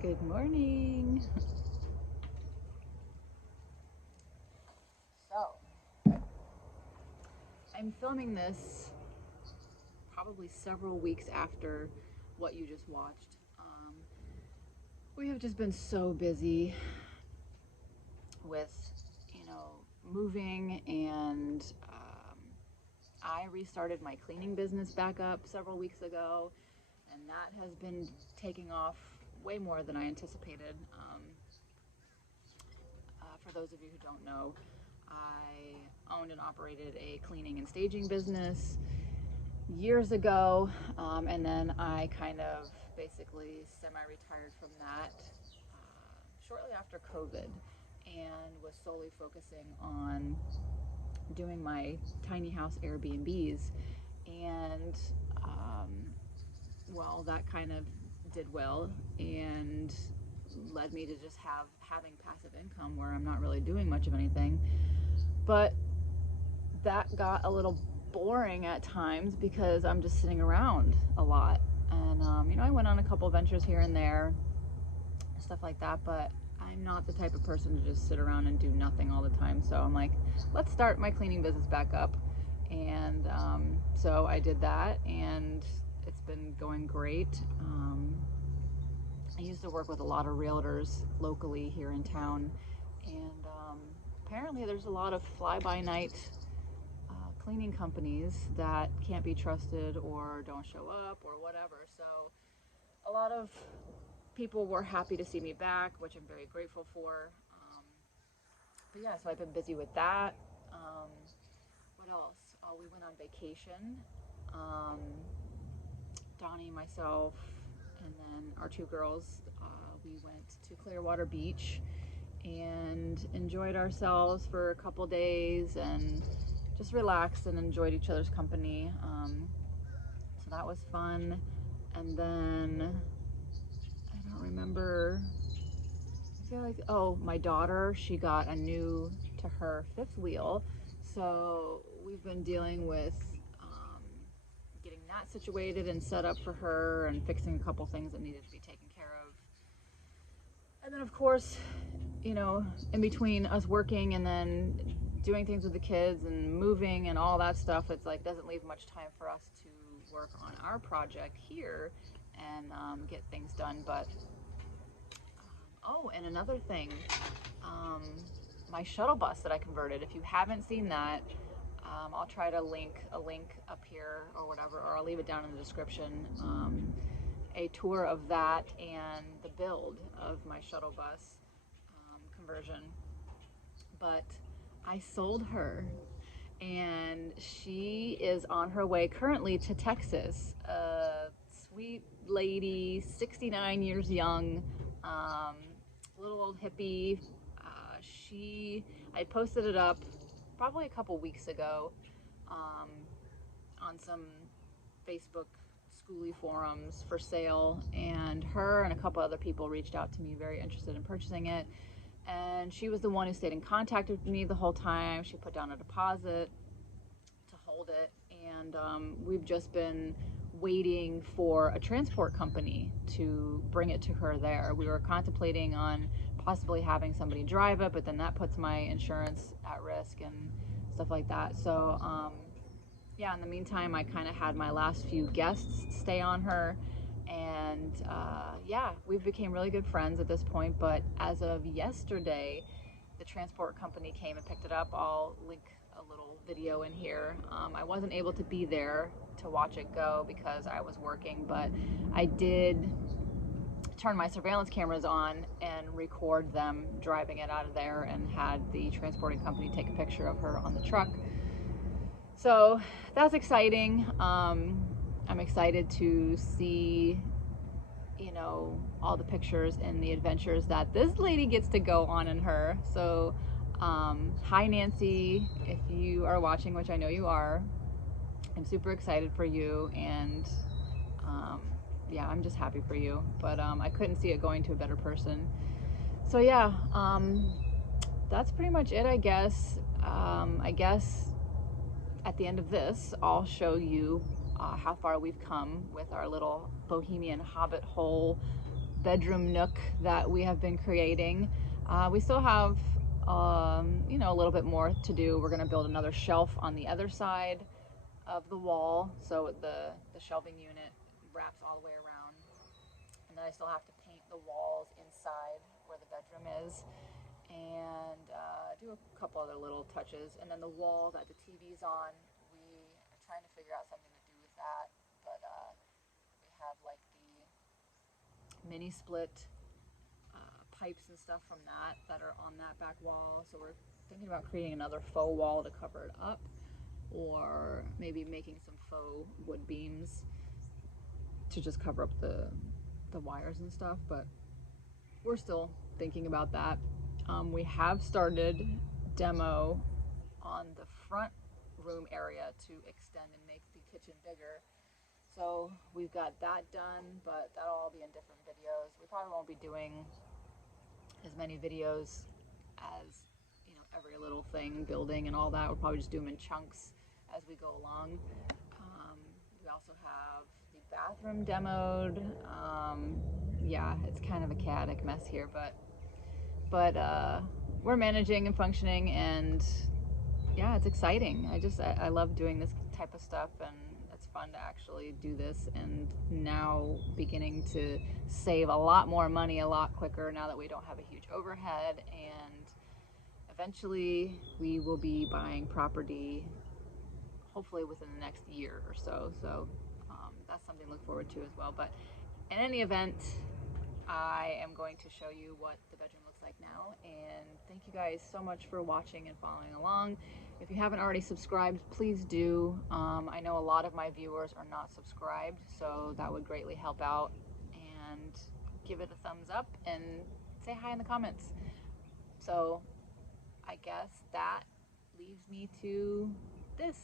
Good morning. So, I'm filming this probably several weeks after what you just watched. We have just been so busy with, moving, and I restarted my cleaning business back up several weeks ago, and that has been taking off way more than I anticipated. For those of you who don't know, I owned and operated a cleaning and staging business years ago, and then I kind of basically semi-retired from that shortly after COVID, and was solely focusing on doing my tiny house Airbnbs, and well, that kind of did well and led me to just having passive income where I'm not really doing much of anything. But that got a little boring at times because I'm just sitting around a lot, and I went on a couple ventures here and there, stuff like that, but I'm not the type of person to just sit around and do nothing all the time. So I'm like, let's start my cleaning business back up. And so I did that, and it's been going great. I used to work with a lot of realtors locally here in town, and apparently there's a lot of fly-by-night cleaning companies that can't be trusted or don't show up or whatever. So a lot of people were happy to see me back, which I'm very grateful for. But yeah, so I've been busy with that. What else? Oh, we went on vacation. Donnie, myself, and then our two girls, we went to Clearwater Beach and enjoyed ourselves for a couple days and just relaxed and enjoyed each other's company. So that was fun. And then I don't remember, I feel like, oh, my daughter, she got a new to her fifth wheel. So we've been dealing with getting that situated and set up for her, and fixing a couple things that needed to be taken care of. And then of course, in between us working and then doing things with the kids and moving and all that stuff, it's like doesn't leave much time for us to work on our project here and get things done. But oh, and another thing, my shuttle bus that I converted, if you haven't seen that, I'll try to link a link up here or whatever, or I'll leave it down in the description, a tour of that and the build of my shuttle bus conversion. But I sold her, and she is on her way currently to Texas. A sweet lady, 69 years young, little old hippie. I posted it up probably a couple weeks ago on some Facebook schooly forums for sale, and her and a couple other people reached out to me very interested in purchasing it. And she was the one who stayed in contact with me the whole time. She put down a deposit to hold it, and we've just been waiting for a transport company to bring it to her there. We were contemplating on possibly having somebody drive it, but then that puts my insurance at risk and stuff like that. So yeah, in the meantime, I kind of had my last few guests stay on her, and yeah, we've became really good friends at this point. But as of yesterday, the transport company came and picked it up. I'll link a little video in here. I wasn't able to be there to watch it go because I was working, but I did turn my surveillance cameras on and record them driving it out of there, and had the transporting company take a picture of her on the truck. So that's exciting. I'm excited to see, all the pictures and the adventures that this lady gets to go on in her. So hi Nancy, if you are watching, which I know you are, I'm super excited for you, and yeah, I'm just happy for you. But I couldn't see it going to a better person. So yeah, that's pretty much it, I guess. I guess at the end of this, I'll show you how far we've come with our little Bohemian hobbit hole bedroom nook that we have been creating. We still have, you know, a little bit more to do. We're going to build another shelf on the other side of the wall, so the shelving unit wraps all the way around. And then I still have to paint the walls inside where the bedroom is, and do a couple other little touches. And then the wall that the TV's on, we are trying to figure out something to do with that, but we have like the mini split pipes and stuff from that are on that back wall, so we're thinking about creating another faux wall to cover it up, or maybe making some faux wood beams to just cover up the wires and stuff, but we're still thinking about that. We have started demo on the front room area to extend and make the kitchen bigger. So we've got that done, but that'll all be in different videos. We probably won't be doing as many videos as, you know, every little thing, building and all that. We'll probably just do them in chunks as we go along. We also have the bathroom demoed. Yeah, it's kind of a chaotic mess here, but we're managing and functioning, and yeah, it's exciting. I love doing this type of stuff, and it's fun to actually do this, and now beginning to save a lot more money a lot quicker now that we don't have a huge overhead, and eventually we will be buying property hopefully within the next year or so. So that's something to look forward to as well. But in any event, I am going to show you what the bedroom looks like now, and thank you guys so much for watching and following along. If you haven't already subscribed, please do. I know a lot of my viewers are not subscribed, so that would greatly help out, and give it a thumbs up and say hi in the comments. So I guess that leaves me to this.